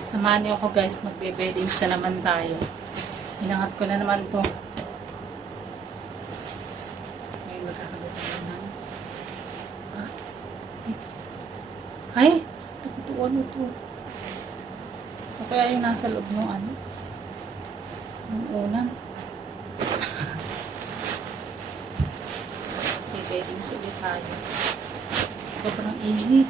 Samahan niyo ako guys, magbe-beddings na naman tayo. Inangat ko na naman to. Ngayon magkakabit na naman. Ay! Ito, ano to? O kaya yung nasa loob ng ano? Yung unan. Be-beddings ulit tayo. Sobrang init.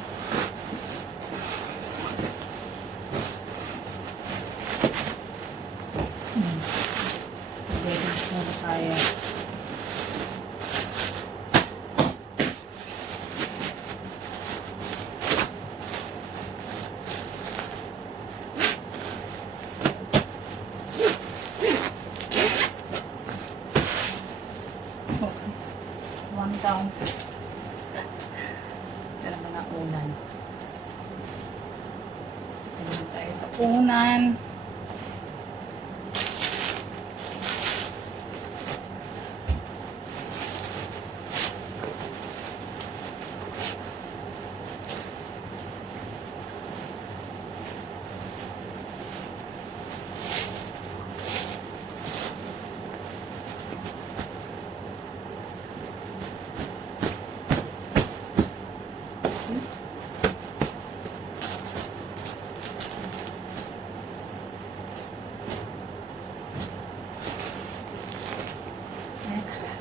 Beddings na tayo. Okay. One down. Ito naman ang unan. Ito naman tayo sa unan. Next.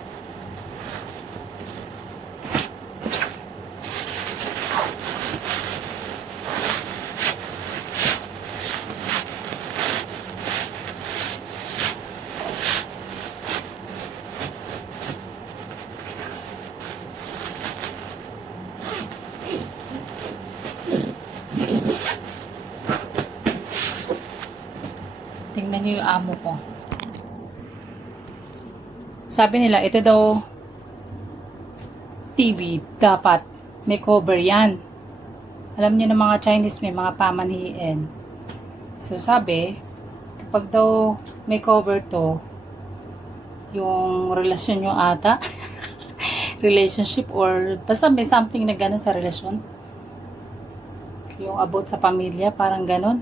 Tingnan niyo yung amo ko. Sabi nila, ito daw TV, dapat may cover yan. Alam niyo na mga Chinese, may mga pamanhiin. So sabi, kapag daw may cover to, yung relasyon nyo ata, relationship or basta may something na gano'n sa relasyon. Yung about sa pamilya, parang gano'n.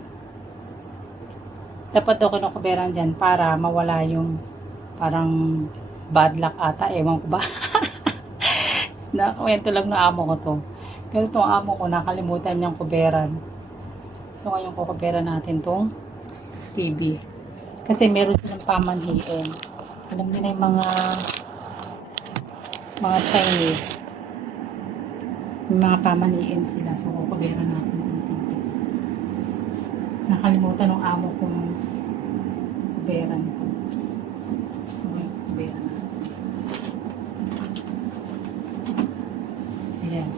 Dapat daw kinukuberan dyan para mawala yung parang bad luck ata, ewan ko ba. Nakwento lang na amo ko to. Pero itong amo ko, nakalimutan niyang kuberan. So ngayon kukuberan natin tong TV. Kasi meron silang pamanhiin. Alam niyo na yung mga Chinese. May mga pamanhiin sila. So kukuberan natin tong TV. Nakalimutan ng amo kong kuberan ko. So ngayon kukuberan natin. Ayan.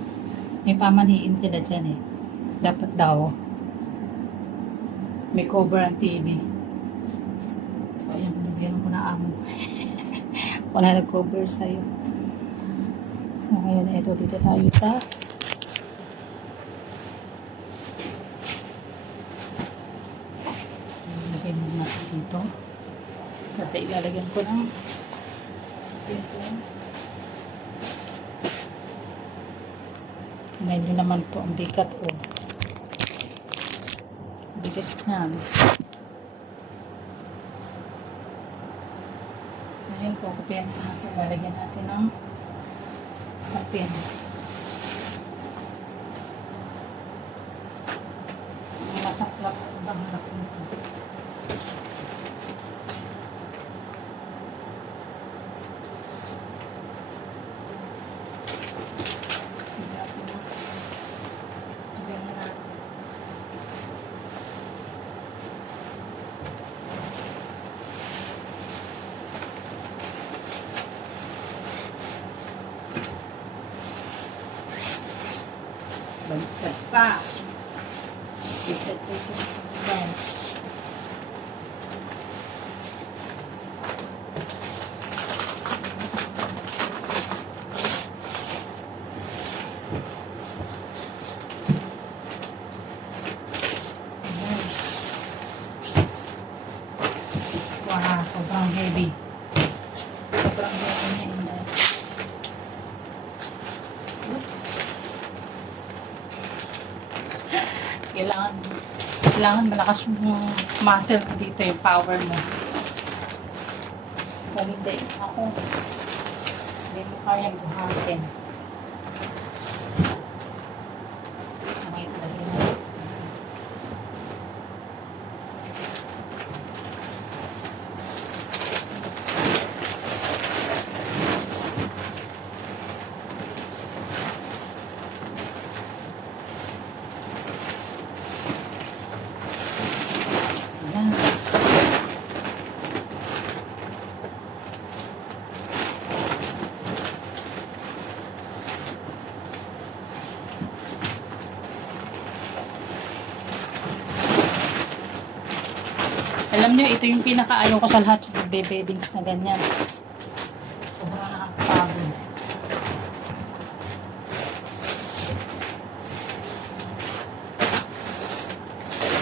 May pamanhiin sila dyan eh. Dapat daw may cover ang TV. So ayan, pinagyan ko na amo. Wala nag-cover sa'yo. So ngayon, ito dito tayo sa ilagay mo natin dito. Kasi ilalagyan ko ng sa pinto. Tingnan nyo naman po ang bigat o. Bigat yan. Ngayon po, kupihan natin. Lalagyan natin ng sapin. Masaklap sa bangharap nito. Baliktad pa. Baliktad pa ito. Wow, sobrang heavy. Sobrang heavy niya. Oops. Kailangan Kailangan malakas yung muscle mo dito, yung power mo. Kung hindi, ako, hindi mo kayang buhatin. Sakit na rin. Ayan. Alam nyo, ito yung pinakaayaw ko sa lahat yung beddings na ganyan. Sobrang nakakapagod.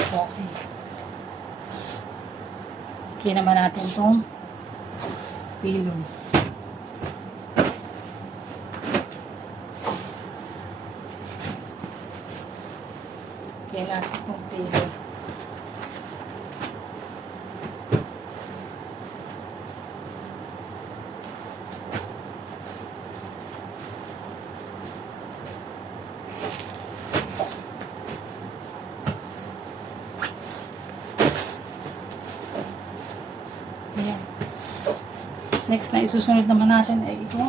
Okay. Okay naman natin itong pillow. Okay natin itong pillow. Ayan. Next na isusunod naman natin ay ito.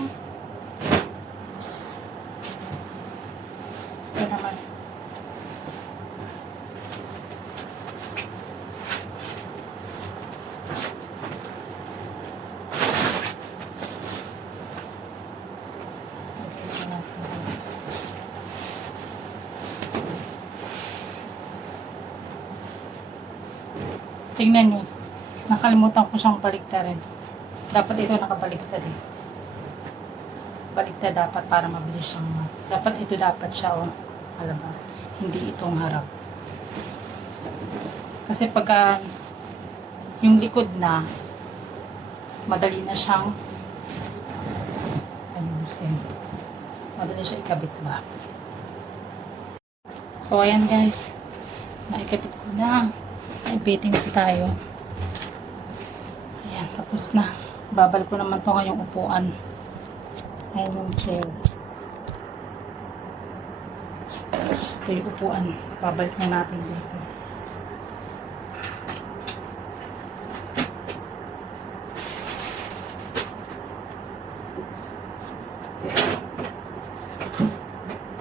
Ito naman. Tingnan nyo. Nakalimutan ko siyang baliktarin. Dapat ito nakabaliktad eh. Baliktad dapat para mabilis siyang dapat ito dapat siya palabas. Hindi itong harap. Kasi pagka yung likod na madali na siyang ayusin. Madali siya ikabit ba. So ayan guys. Naikabit ko na. May beddings tayo. Ayan, tapos na. Babalik ko naman ito ngayong upuan. Ayan yung chair. Ito yung upuan. Babalik na natin dito.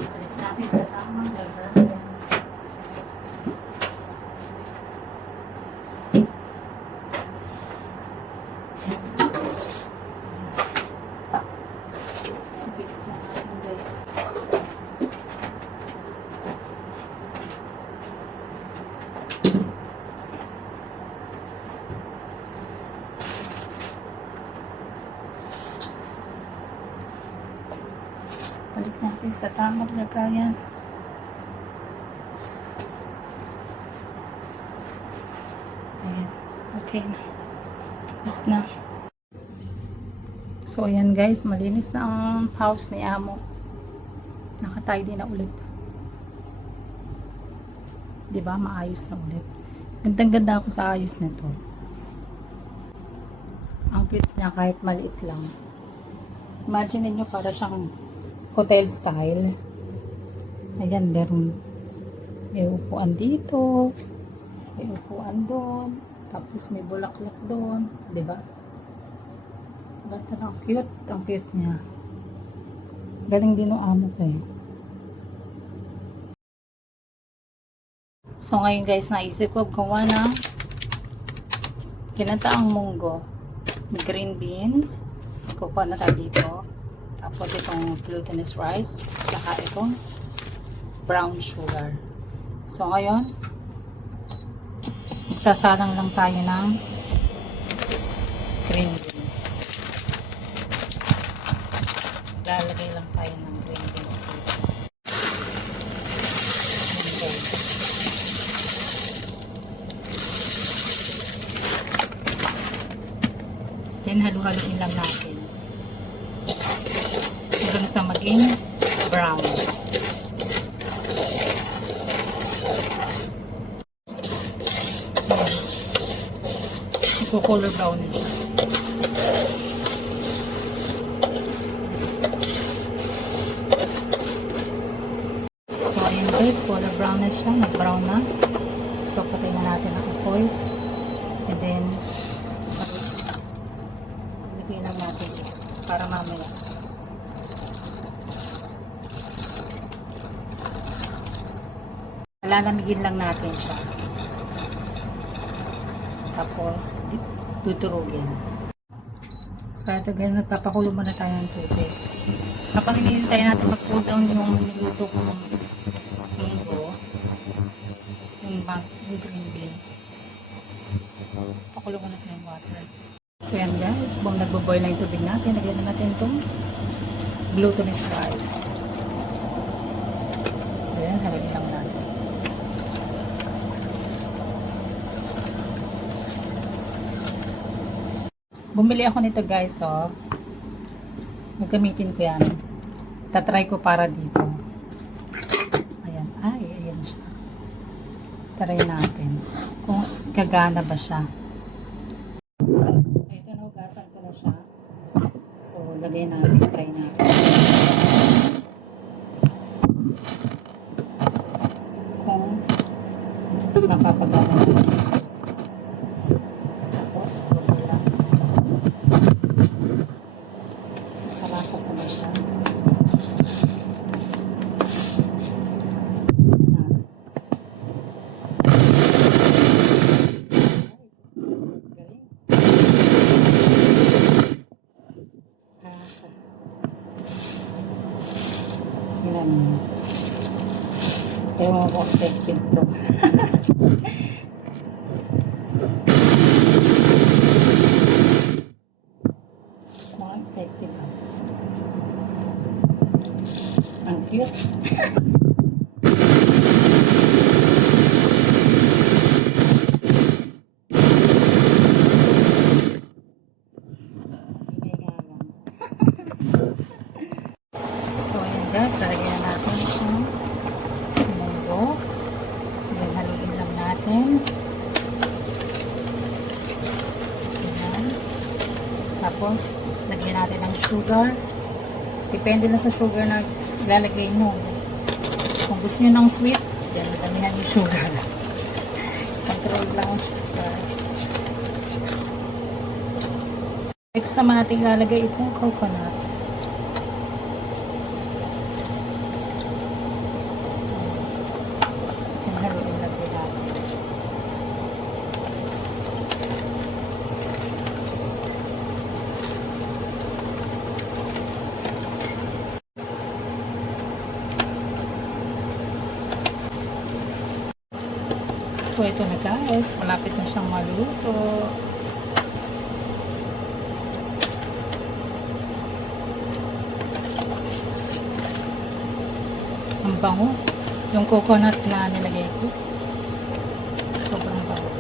Balik natin sa tamang level. Balik natin sa tamang lagayan. Ayan. Okay na. Tapos na. So, ayan guys. Malinis na ang house ni Amo. Nakatidy na ulit. Diba? Maayos na ulit. Gandang-ganda ako sa ayos na to. Ang cute niya kahit maliit lang. Imagine niyo para siyang hotel style. Ayan, meron may upuan dito, may upuan doon, tapos may bulaklak doon, di ba? Ganda na, ang cute niya. Galing din ng amo ko eh. So ngayon guys, naisip ko gawa ng ginataang munggo, may green beans, kukuha na tayo dito. Tapos itong glutinous rice, saka itong brown sugar. So ngayon, magsasalang lang tayo ng green beans. Lalagay lang tayo ng green beans dito. Then halu-haluin lang natin. Hanggang sa maging brown. Magko-color brown na siya. So, ayun guys, color brown na siya. Nag-brown na. So, patayin na natin ang apoy. And then, lagyan lang natin para mamaya. Lalamigin lang natin siya. Tapos, tuturugin. So, ito guys, nagpapakulo muna tayo ng tubig. Kapag hinihintay natin mag-cool down yung niluto ko ng munggo, yung green bean. Pakulo muna tayo ng water. So, yan guys, kung nagbo-boil na yung tubig natin, lagyan na natin itong glutinous rice. Then, halagyan lang natin. Bumili ako nito guys, oh. Gagamitin ko yan. Tatry ko para dito. Ayan. Ay, ayan siya. Try natin. Kung gagana ba siya. So, ito nahugasan ko na siya. So, lagay natin. Try natin. Kung mapapagana natin. Tapos, cover lang. Karako ko na siya. Yan. Ewan ko effective to. Mga effective. Ang cute. So, ayan guys, lalagyan na natin ang munggo. Then, haluin lang natin. Ayan. Tapos, lagyan natin ng sugar. Depende na sa sugar na ilalagay nyo. Kung gusto nyo ng sweet, then damihan yung sugar. Control lang ang sugar. Next naman natin ilalagay itong coconut. So, ito na guys. Malapit na siyang maluto. Ang bango. Yung coconut na nilagay ko. Sobrang bango.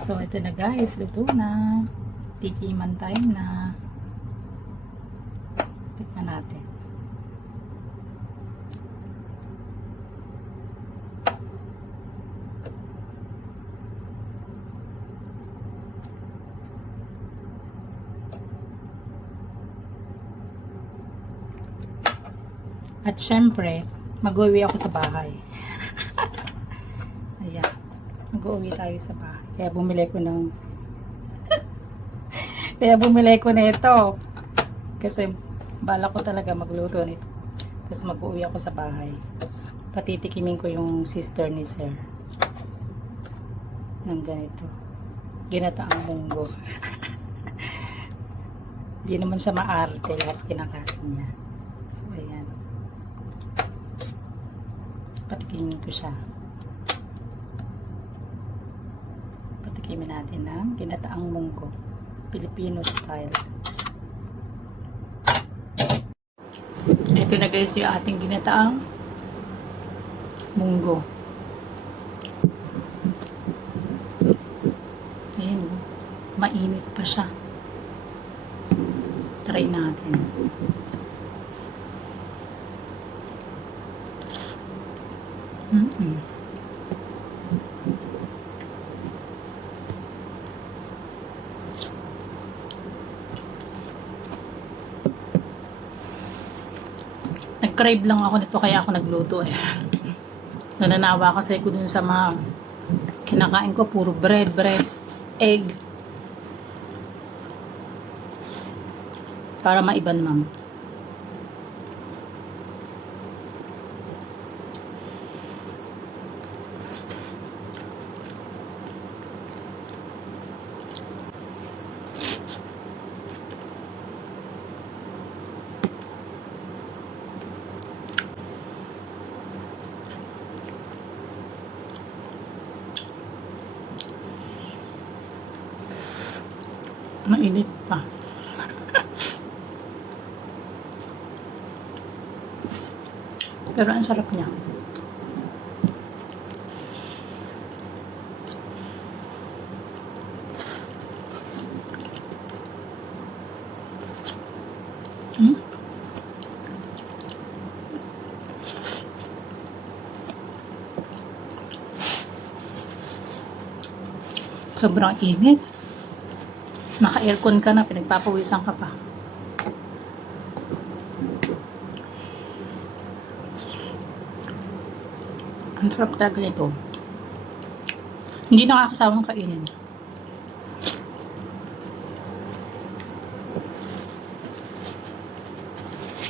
So, ito na guys. Luto na. Tikiman time na. Tikman natin. At syempre, mag-uwi ako sa bahay. Ayan. Mag-uwi tayo sa bahay. Kaya bumili ko ng na ito. Kasi bala ko talaga magluto nito. Tapos mag-uwi ako sa bahay. Patitikimin ko yung sister ni Sir. Ng ganito. Ginataang munggo. Hindi naman siya maarte lahat kinakain niya. So, ayan. Patikimin ko siya. Patikimin natin ng ginataang munggo. Filipino style. Ito na guys yung ating ginataang munggo. Ayan, mainit pa siya. Try natin. Mm-mm. Nag-crave lang ako nito kaya ako nagluto eh. Nananawa kasi ko dun sa mga kinakain ko, puro bread, egg. Para maiban, ma'am. Mainit pa. Pero ang sarap niya. Hmm? Sobrang init. Naka-aircon ka na, pinagpapawisan ka pa. Ang sarap talaga nito. Hindi nakakasawang kainin.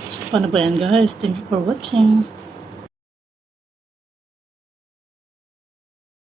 So, paano ba yan guys? Thank you for watching.